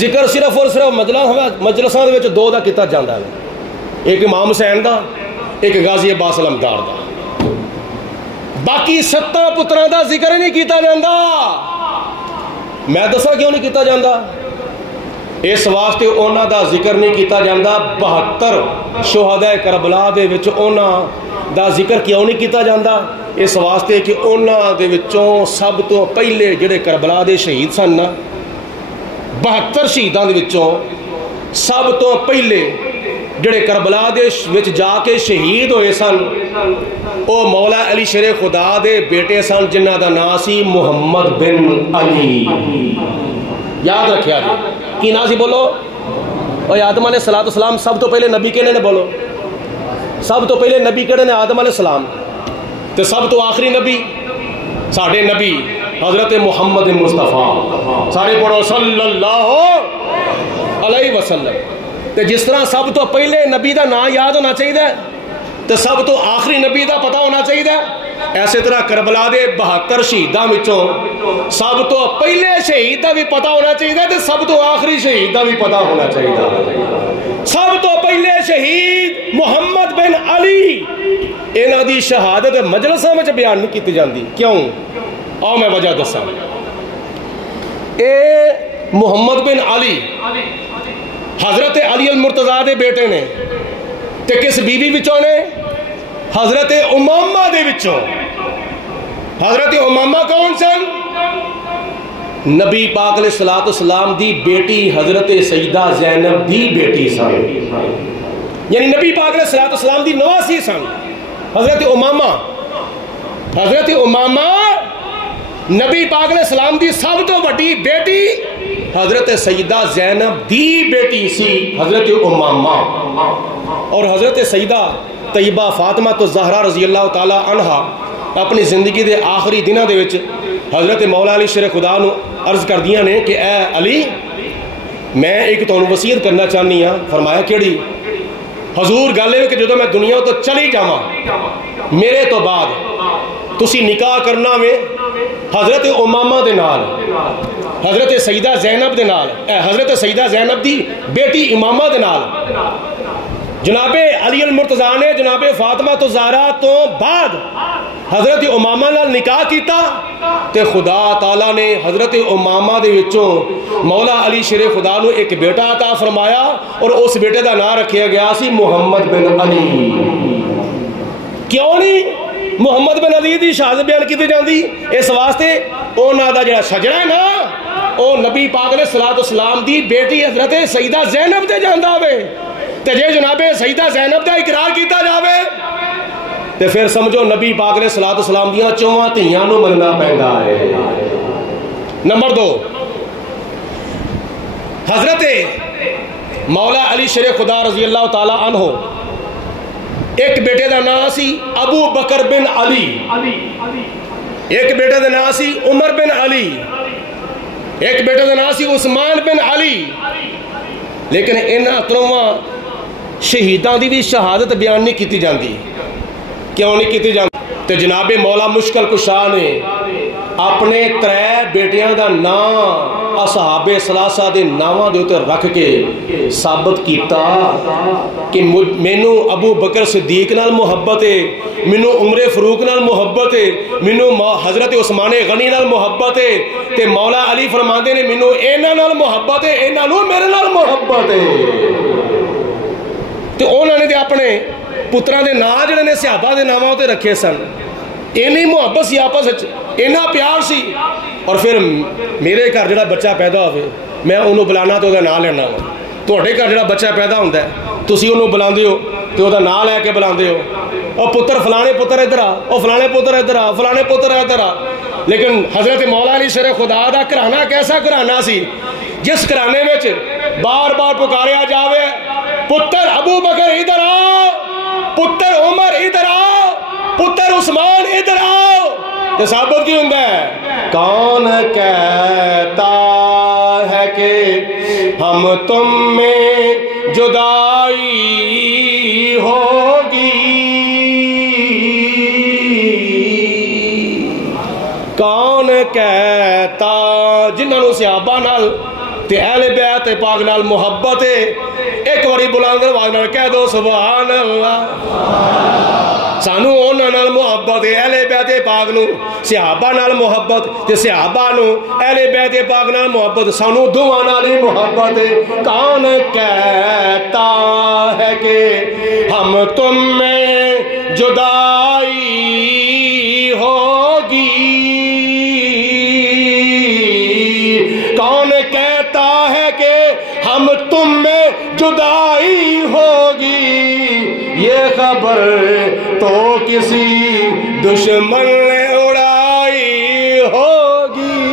ذکر صرف اور صرف مجلساں دے وچ 2 دا کیتا جاندا ہے. ایک امام حسین دا، ایک غازی عباس علمدار دا. باقی 7 پتراں دا ذکر نہیں کیتا جاندا. میں دسا کیوں نہیں کیتا جاندا؟ اس واسطے انہاں دا ذکر نہیں کیتا جاندا. 72 شہداء کربلا دے وچ انہاں دا ذکر کیوں نہیں کیتا جاندا؟ اس واسطے کہ انہاں دے وچوں سب تو پہلے جڑے کربلا دے شہید سن نا، 72 شہیداں دے وچوں سب تو پہلے جڑے کربلا دے وچ جا کے شہید ہوئے سن او مولا علی شیر خدا دے بیٹے سن جنہ دا نام سی محمد بن علی. یاد رکھیا جی. کی نام سی بولو؟ اور آدم علیہ السلام سب تو پہلے نبی کہنے نے بولو؟ سب تو پہلے نبی کہنے نے آدم علیہ السلام. تے سب تو آخری نبی ساڑھے نبی حضرت محمد مصطفیٰ. سارے پڑھو صلی اللہ علیہ وسلم. تے جس طرح سب تو پہلے نبی دا نام یاد ہونا چاہیے تے سب تو آخری نبی دا پتہ ہونا چاہیے، ایسے طرح کربلا دے 72 شہیداں وچوں سب تو پہلے شہید دا بھی پتہ ہونا چاہیے تے سب تو آخری شہید دا بھی پتہ ہونا چاہیے. سب تو پہلے شہید محمد بن علی انہاں دی شہادت مجلساں وچ بیان نہیں کیتی جاندی، کیوں؟ آؤ میں وجہ دساں۔ اے محمد بن علی حضرت علی المرتضیٰ دے بیٹے نے، تے کس بیوی وچوں نے؟ حضرت امامہ دے وچوں۔ حضرت امامہ کون سن؟ نبی پاک علیہ السلام دی بیٹی حضرت سیدہ زینب دی بیٹی سن، یعنی نبی پاک علیہ السلام دی نواسی سن حضرت امامہ۔ حضرت امامہ نبی پاک علیہ السلام دی سب تو بڑی بیٹی حضرت سیدہ زینب دی بیٹی سی حضرت امامہ، اور حضرت سیدہ طیبہ فاطمہ تو زہرا رضی اللہ تعالی عنہ اپنی زندگی دے آخری دنوں دے وچ حضرت مولا علی شیر خدا نو عرض کر دیاں نے کہ اے علی میں ایک تو وصیت کرنا چاہنی ہاں۔ فرمایا کیڑی؟ حضور گل ہے کہ جدو میں دنیا تو چلی جاواں میرے تو بعد تسی نکاح کرنا میں حضرت امامہ دے نال، حضرت سیدہ زینب دے نال، حضرت سیدہ زینب دی بیٹی امامہ دے نال۔ جناب علی المرتضیٰ نے جناب فاطمہ تو زہرا تو بعد حضرت امامہ نال نکاح کیتا، تے خدا تعالیٰ نے حضرت امامہ دے وچوں مولا علی شیر خدا نو ایک بیٹا عطا فرمایا، اور اس بیٹے دا نام رکھیا گیا سی محمد بن علی۔ کیوں نہیں محمد بن علی دی شہادت بیان کیتی جاندی؟ اس واسطے انہاں دا جڑا شجرا ہے نا او نبی پاک علیہ السلام دی بیٹی حضرت سیدہ زینب تے جاندا ہوے، تے جے جناب سیدہ زینب دا اقرار کیتا جاوے تے پھر سمجھو نبی پاک علیہ السلام دیاں چواں دھیاں نو مننا پیندا ہے۔ نمبر 2، حضرت مولا علی شیر خدا رضی اللہ تعالی عنہ ایک بیٹے دا نام سی ابو بکر بن علی، ایک بیٹے دا نام سی عمر بن علی، ایک بیٹے دا نام سی عثمان بن علی، لیکن انہاں تروواں شہیداں دی بھی شہادت بیان نہیں کیتی جاندی۔ کیوں نہیں کیتی جاندی؟ تے جناب مولا مشکل کشا نے اپنے 3 بیٹیاں دا نام اصحاب ثلاثہ دے ناماں دے اوتے رکھ کے ثابت کیتا کہ مینوں ابو بکر صدیق نال محبت ہے، مینوں عمر فاروق نال محبت ہے، مینوں حضرت عثمان غنی نال محبت ہے، تے مولا علی فرماندے نے مینوں انہاں نال محبت ہے، انہاں نوں میرے نال محبت ہے۔ تے انہاں نے تے اپنے پتراں دے نام جڑے نے صحابہ دے ناماں تے رکھے سن، اینی محبت سی آپس وچ، اینا پیار سی۔ اور پھر میرے گھر جڑا بچہ پیدا ہوئے میں انہوں بلانا تو دا نام لینا ہوں، تواڈے گھر جڑا بچہ پیدا ہوندا ہے تسی انہوں بلاندے ہو تے او دا نام لے کے بلاندے ہو، او پتر فلانے پتر ادھر آ، او فلانے پتر ادھر آ، فلانے پتر ادھر آ۔ لیکن حضرت مولا علی شیر خدا دا گھرانہ کیسا گھرانہ سی جس گھرانے وچ بار بار پکاریا جاوے پتر ابو بکر ادھر آؤ، پتر عمر ادھر آؤ، پتر عثمان ادھر آؤ، تو ثابت کی ہوندہ ہے؟ کون کہتا ہے کہ ہم تم میں جدائی ہوگی، کون کہتا جنہوں صحابہ نال تے اہل بیت پاک نال محبت ہے، ایک واری بلند آواز نال کہہ دو سبحان اللہ۔ سانو انہاں نال محبت ہے، اہل بیت پاک نو صحابہ نال محبت تے صحابہ نو اہل بیت پاک نال محبت، سانو دوواں نال ہی محبت ہے۔ کون کہتا ہے کہ ہم تم میں جدائی ہوگی، کون کہتا ہے کہ ہم تم میں جدائی ہوگی، یہ خبر تو کسی دشمن نے اڑائی ہوگی،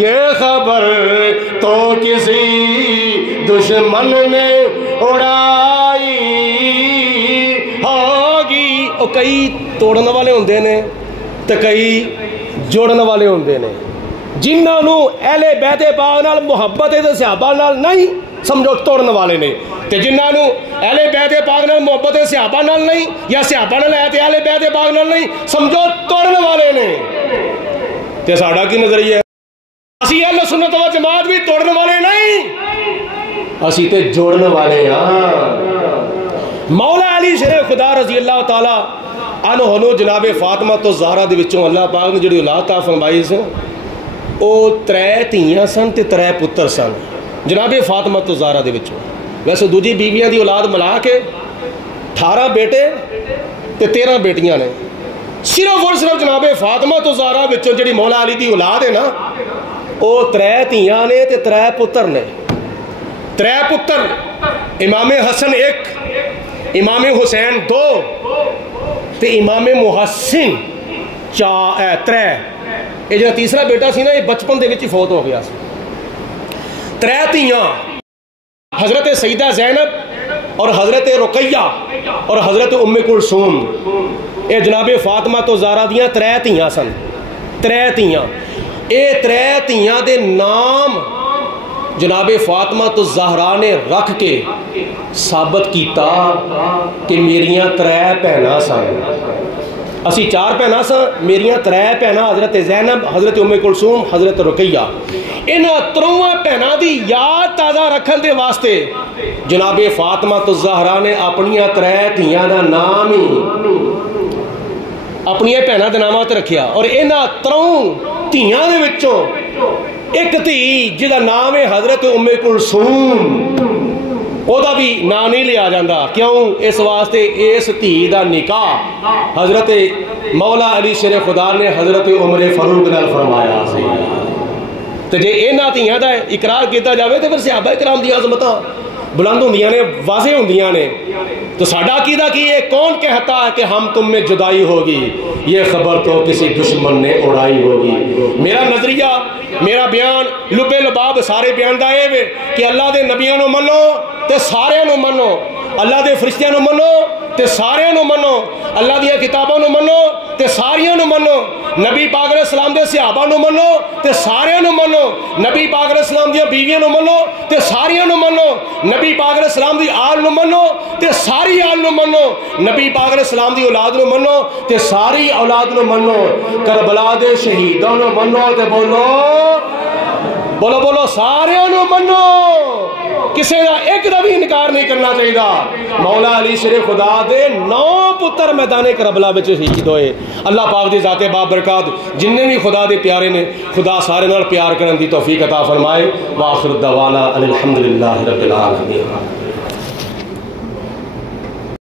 یہ خبر تو کسی دشمن نے اڑائی ہوگی۔ اور کئی توڑن والے ہوندے نے تے کئی جوڑن والے ہوندے نے، جنہاں نو اہل بیت پاک نال محبت ہے تے صحابہ نال نہیں سمجھو توڑن والے نے، تے جنہاں نو اہل بیت پاک نال محبت ہے صحابہ نال نہیں، یا صحابہ نال ہے تے اہل بیت پاک نال نہیں سمجھو توڑن والے نے۔ تے ساڈا کی نظریہ ہے؟ اسی اہل سنت و جماعت بھی توڑن والے نہیں، اسی تے جوڑن والے ہاں۔ مولا علی شیر خدا رضی اللہ تعالی عنہ جناب فاطمہ تو زہرا دے وچوں اللہ پاک نے جڑی اولاد عطا فرمائی سی او 3 دھیاں سن تے 3 پتر سن جناب فاطمہ تو زہرا دے وچوں۔ ویسے دوجی بیویاں دی اولاد ملا کے 18 بیٹے تے 13 بیٹیاں نے، صرف اور صرف جناب فاطمہ تو زہرا وچوں جڑی مولا علی دی اولاد ہے نا او 3 دھیاں نے تے 3 پتر نے۔ 3 پتر، امام حسن 1، امام حسین 2 تے امام محسن 3۔ یہ جو تیسرا بیٹا سی نا یہ بچپن دے وچ ہی فوت ہو گیا سی۔ 3 دھیاں، حضرت سیدہ زینب اور حضرت رقیہ اور حضرت ام کلثوم، یہ جناب فاطمہ تو زہرا دیاں 3 دھیاں سن۔ 3 دھیاں، یہ 3 دھیاں دے نام جناب فاطمہ تو زہرا نے رکھ کے ثابت کیتا کہ میریاں 3 بہناں سن، اسی 4 بہناں سن، میریاں 3 بہناں حضرت زینب، حضرت ام کلثوم، حضرت رقیہ۔ انہاں 3 بہناں دی یاد تازہ رکھن دے واسطے جناب فاطمہ تو زہرا نے اپنیاں 3 دھیاں دا نام ہی اپنی بہناں دے نامات رکھیا، اور انہاں 3 دھیاں دے وچوں ایک دھی جہاں نام ہے حضرت ام کلثوم، وہ بھی نام نہیں لیا جاندہ، کیوں؟ اس واسطے اس دھی دا نکاح حضرت مولا علی شیر خدا نے حضرت عمر فاروق نال فرمایا سی۔ تو جے انہاں دھیاں دا اقرار کیتا جاوے تو پھر صحابہ کرام دی عظمتاں بلند ہوندیاں نے، واضح ہوندیاں نے۔ تو ساڈا عقیدہ کی ہے، کون کہتا ہے کہ ہم تم میں جدائی ہوگی، یہ خبر تو کسی دشمن نے اڑائی ہوگی۔ میرا نظریہ، میرا بیان لبے لباب سارے بیان دا ہے کہ اللہ دے نبیاں نو منو تے سارے نو منو، اللہ دے فرشتیاں نو منو تے سارے نو منو، اللہ دیا کتاباں نو منو تے ساریاں نو منو، نبی پاک علیہ السلام دے صحابہ نو منو تے سارے نو منو، نبی پاک علیہ السلام دیا بیویاں نو منو تے ساریاں نو منو، نبی پاک علیہ السلام دی آل نو منو تے ساری آل نو منو، نبی پاک علیہ السلام دی اولاد نو منو تے ساری اولاد نو منو، کربلا دے شہیدوں نو منو تے بولو بولو بولو سارے نو منو، کسی دا ایک دا بھی انکار نہیں کرنا چاہیے۔ مولا علی شیر خدا دے 9 پتر میدان کربلا وچ شہید ہوئے۔ اللہ پاک دی ذات بابرکات جننے بھی خدا دے پیارے نے، خدا سارے نال پیار کرن دی توفیق عطا فرمائے۔ وآخر دعوانا الحمدللہ رب العالمین۔